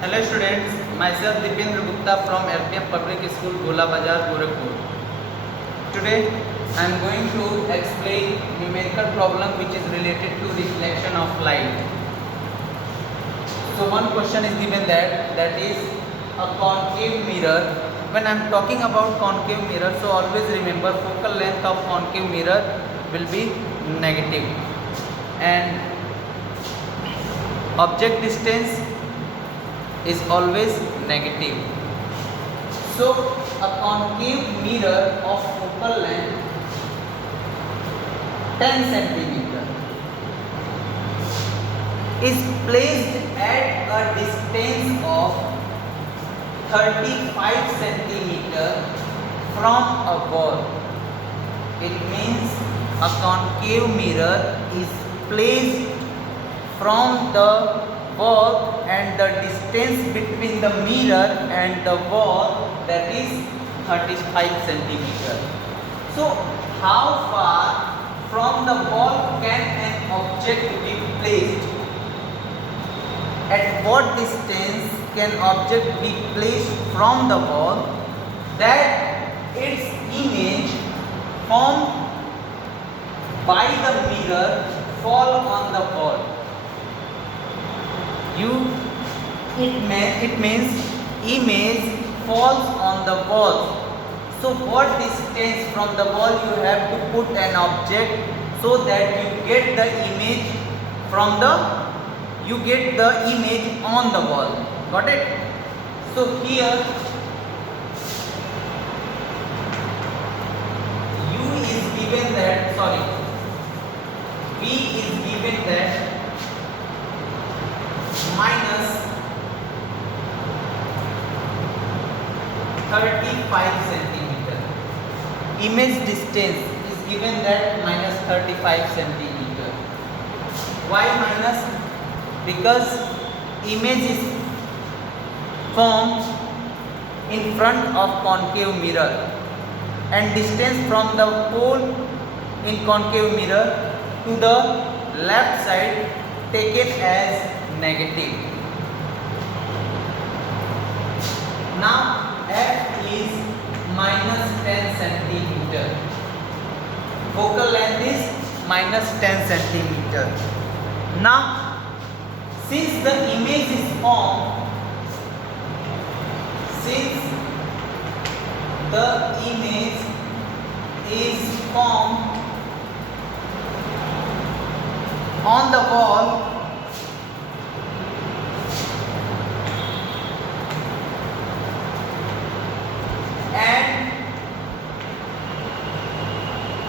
Hello students, myself Dipendra Gupta from LPM Public School, Gola Bazar, Gorakhpur. Today I am going to explain numerical problem which is related to reflection of light. So one question is given that is a concave mirror. When I am talking about concave mirror, so always remember focal length of concave mirror will be negative and object distance is always negative. So a concave mirror of focal length 10 centimeter is placed at a distance of 35 centimeter from a wall. It means a concave mirror is placed from the wall and the distance between the mirror and the wall, that is 35 centimeter. So how far from the wall can an object be placed? At what distance can object be placed from the wall that its image formed by the mirror fall on the wall? It means image falls on the wall. So what distance from the wall you have to put an object so that you get the image on the wall. Got it? So here V is given that minus 35 centimeter. Image distance is given that minus 35 centimeter. Why minus? Because image is formed in front of concave mirror and distance from the pole in concave mirror to the left side taken as negative. Now F is minus 10 centimeter. Focal length is minus 10 centimeter. Now since the image is formed, on the wall, and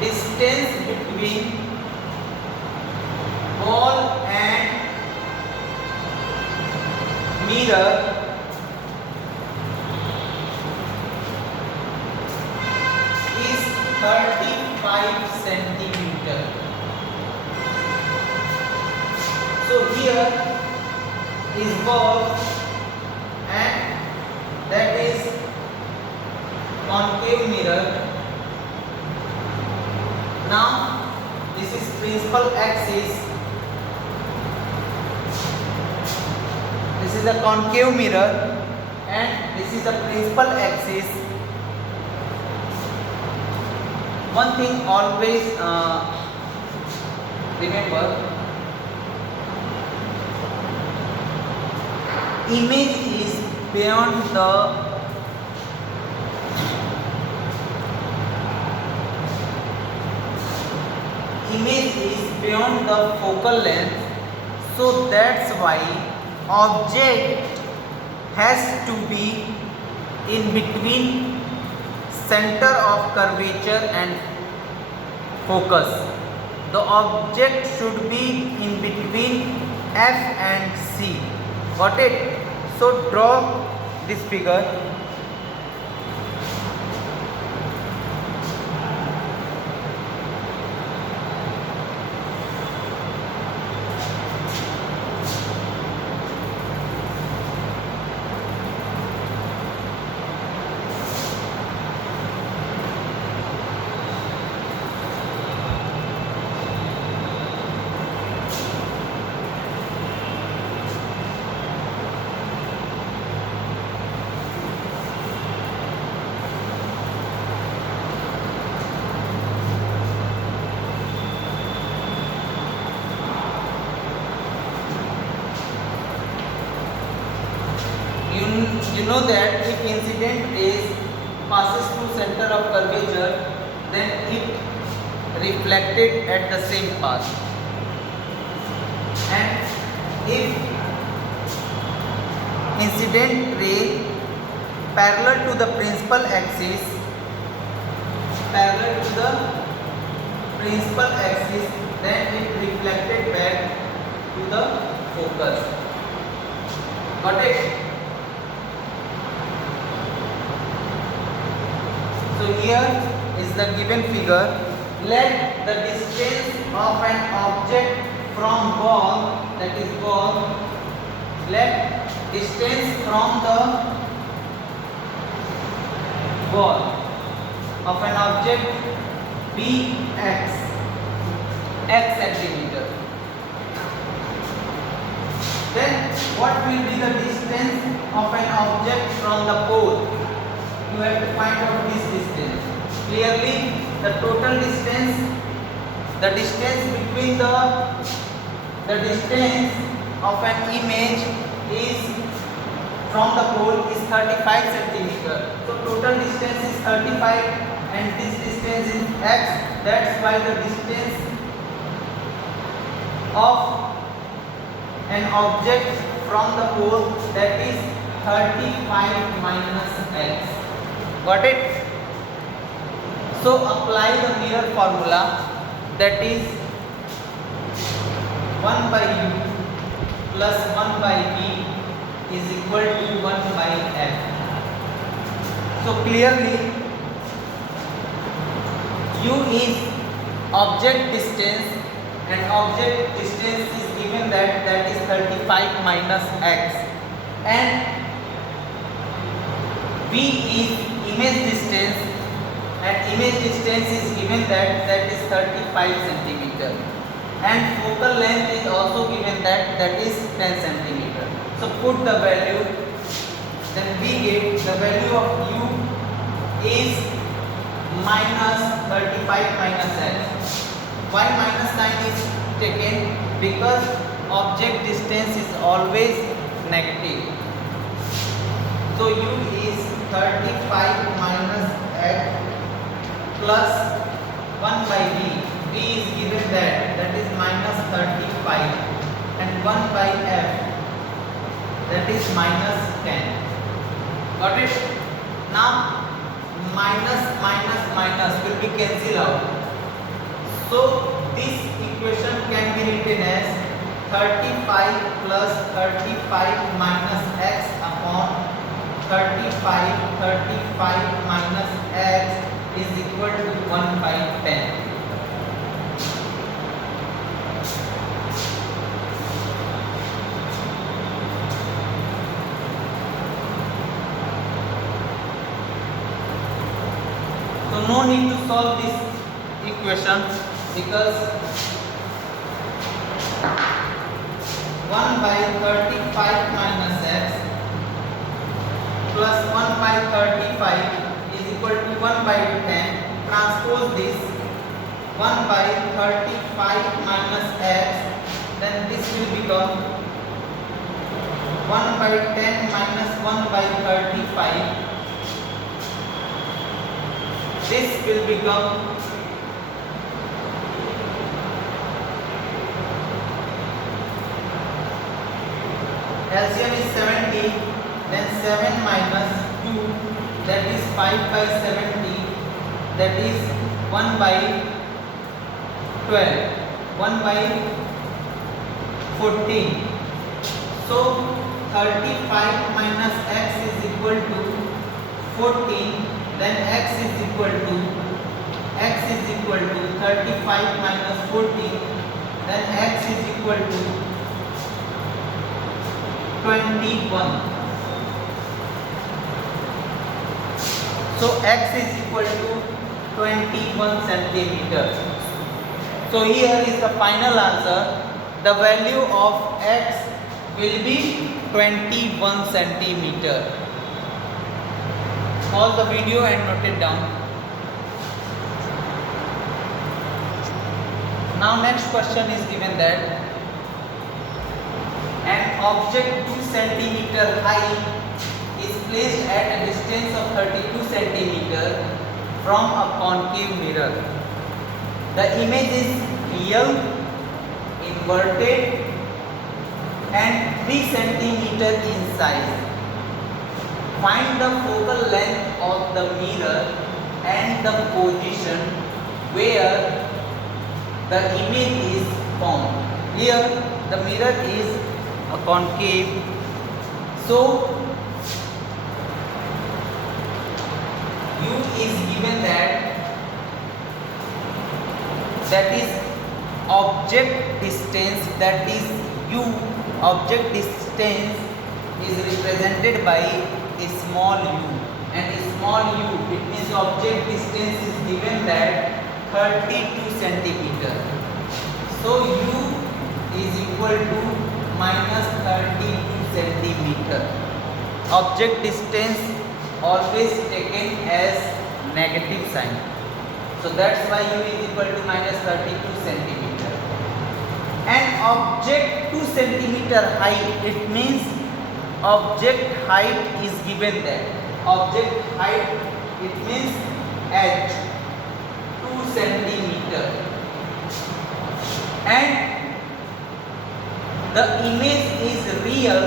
distance between wall and mirror is 35 centimeter. So here is wall and that is concave mirror. Now this is principal axis. This is the concave mirror and this is the principal axis. One thing always remember, image is beyond the focal length, so that's why object has to be in between center of curvature and focus. The object should be in between F and C. Got it? So draw this figure. you know that if incident rays passes through center of curvature, then it reflected at the same path. And if incident ray parallel to the principal axis, then it reflected back to the focus. Got it? So here is the given figure. Let the distance of an object from ball, that is ball, let distance from the ball of an object be x centimeter. Then what will be the distance of an object from the pole? You have to find out this distance. Clearly, the total distance, the distance between the distance of an image is from the pole is 35 centimeter. So total distance is 35 and this distance is x. That's why the distance of an object from the pole, that is 35 minus x. Got it? So apply the mirror formula, that is 1 by u plus 1 by v is equal to 1 by f. So clearly u is object distance and object distance is given that is 35 minus x, and v is image distance and image distance is given that is 35 centimeter, and focal length is also given that is 10 centimeter. So put the value, then we get the value of u is minus 35 minus x. Why minus sign is taken? Because object distance is always negative. So u is 35 minus x plus 1 by v. V is given that is minus 35 and 1 by f, that is minus 10. Got it? Now minus minus minus will be cancelled out. So this equation can be written as 35 plus 35 minus x upon 35 minus x is equal to 1 by 10. So no need to solve this equation because 1 by 35 minus x plus 1 by 35 is equal to 1 by 10. Transpose this 1 by 35 minus x, then this will become 1 by 10 minus 1 by 35. This will become LCM is 70, then 7 minus 2, that is 5 by 70, that is 1 by 12, 1 by 14. So 35 minus x is equal to 14, then x is equal to 35 minus 14, then x is equal to 21. So x is equal to 21 centimeter. So here is the final answer. The value of x will be 21 centimeter. Pause the video and note it down. Now next question is given that an object 2 centimeter high placed at a distance of 32 centimeter from a concave mirror. The image is real, inverted and 3 centimeter in size. Find the focal length of the mirror and the position where the image is formed. Here the mirror is a concave, so u is given that is object distance, that is u, object distance is represented by a small u, and a small u, it means object distance is given that 32 centimeter. So u is equal to minus 32 centimeter. Object distance always taken as negative sign, so that's why u is equal to minus 32 centimeter. And object 2 centimeter height, it means object height is given there. Object height, it means h 2 centimeter, and the image is real,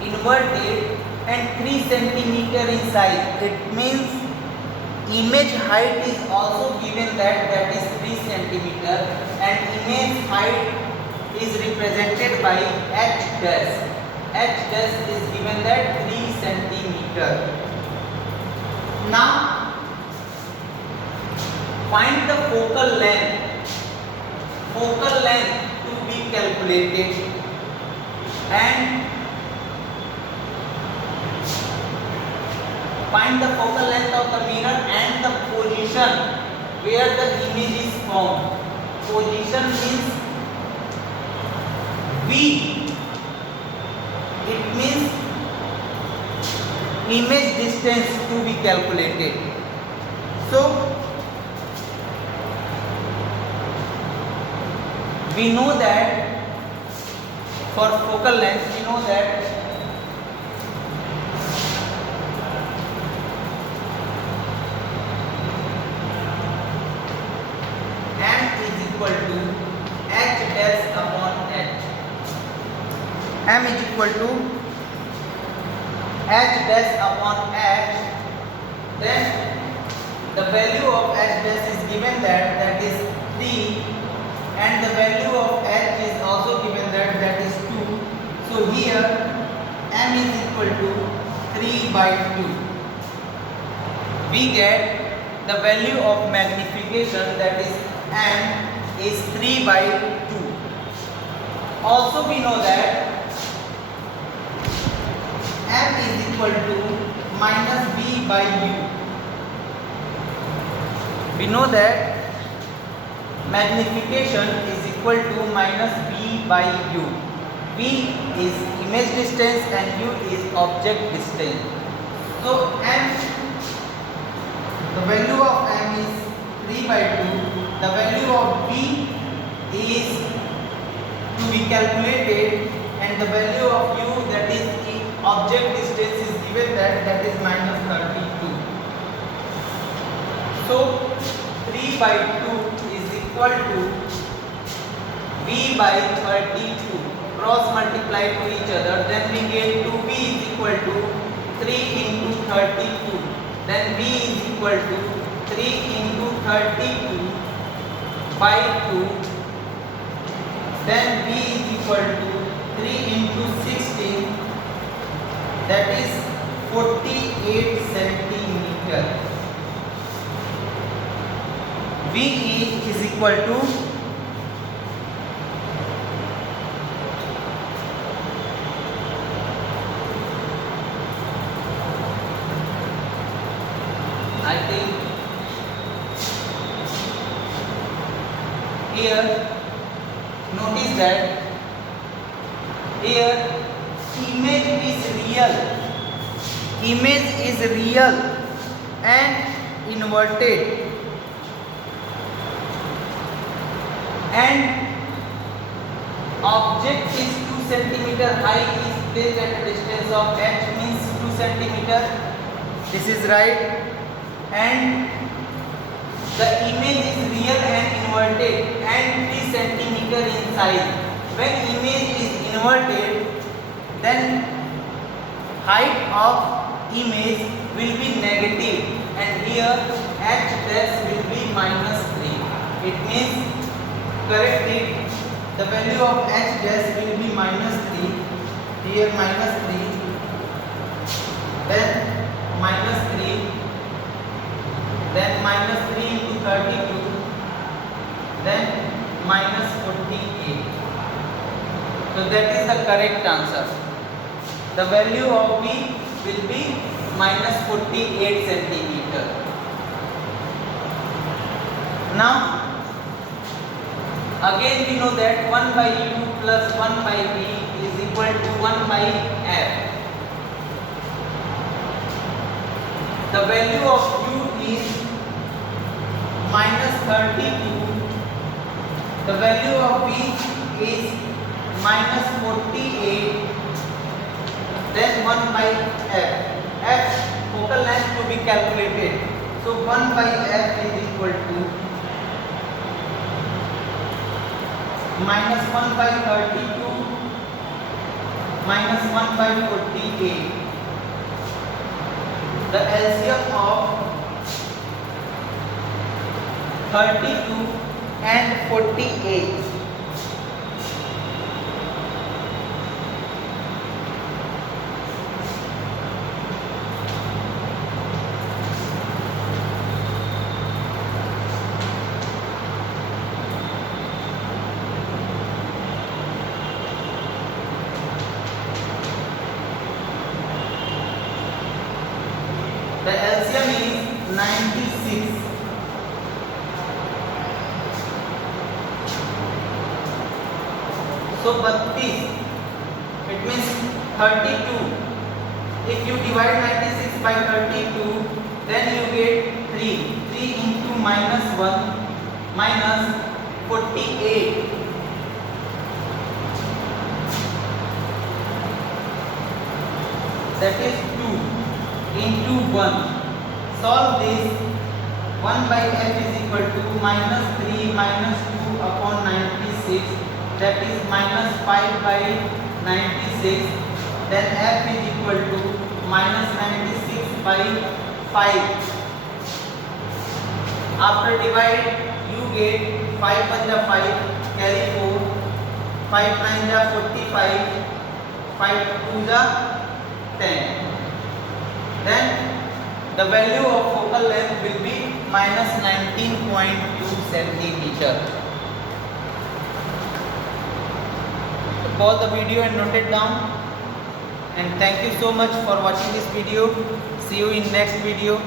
inverted and 3 centimeter in size. It means image height is also given that is 3 centimeter, and image height is represented by h dash. H dash is given that 3 centimeter. Now find the focal length. Focal length to be calculated, and find the focal length of the mirror and the position where the image is formed. Position means V, it means image distance to be calculated. So we know that for focal length, we know that m is equal to h dash upon h. M is equal to h dash upon h. Then the value of h dash is given that is 3, and the value of h is also given that is 2. So here m is equal to 3 by 2. We get the value of magnification, that is m is 3 by 2. Also we know that m is equal to minus v by u. We know that magnification is equal to minus v by u. V is image distance and u is object distance. So m, the value of m is 3 by 2. The value of v is to be calculated, and the value of u, that is object distance, is given that is minus 32. So 3 by 2 is equal to v by 32. Cross multiply to each other, then we get 2v is equal to 3 into 32. Then v is equal to 3 into 32 by 2. Then v is equal to 3 into 16, that is 48 centimeter. V is equal to I think here notice that here image is real and inverted, and object is 2 centimeter high, is placed at a distance of h, means 2 centimeter. This is right. And the image is real and inverted and 3 centimeter in size. When image is inverted, then height of image will be negative, and here h dash will be -3. It means, correct it, the value of h dash will be -3. Here -3, then -3, then -3 into 32, then -48. So that is the correct answer. The value of B will be -48 centimeter. Now again we know that 1 by U plus 1 by V is equal to 1 by F. The value of U is -32. The value of V is -48. Then 1 by F. F, focal length to be calculated. So 1 by F is equal to -1 by 32 -1 by 48. The LCM of 32 and 48. The LCM is 96. So 32, it means 32. If you divide 96 by 32, then you get 3. 3 into -1 minus 48. That is 2 into 1. Solve this. 1 by F is equal to -3 minus 2 upon 96. That is -5 by 96. Then F is equal to -96 by 5. After divide, you get 5 1 ja 5, carry 4, 5 9 ja 45, 5 2 ja 10. Then the value of focal length will be -19.2 centimeter. Pause the video and note it down. And thank you so much for watching this video. See you in next video.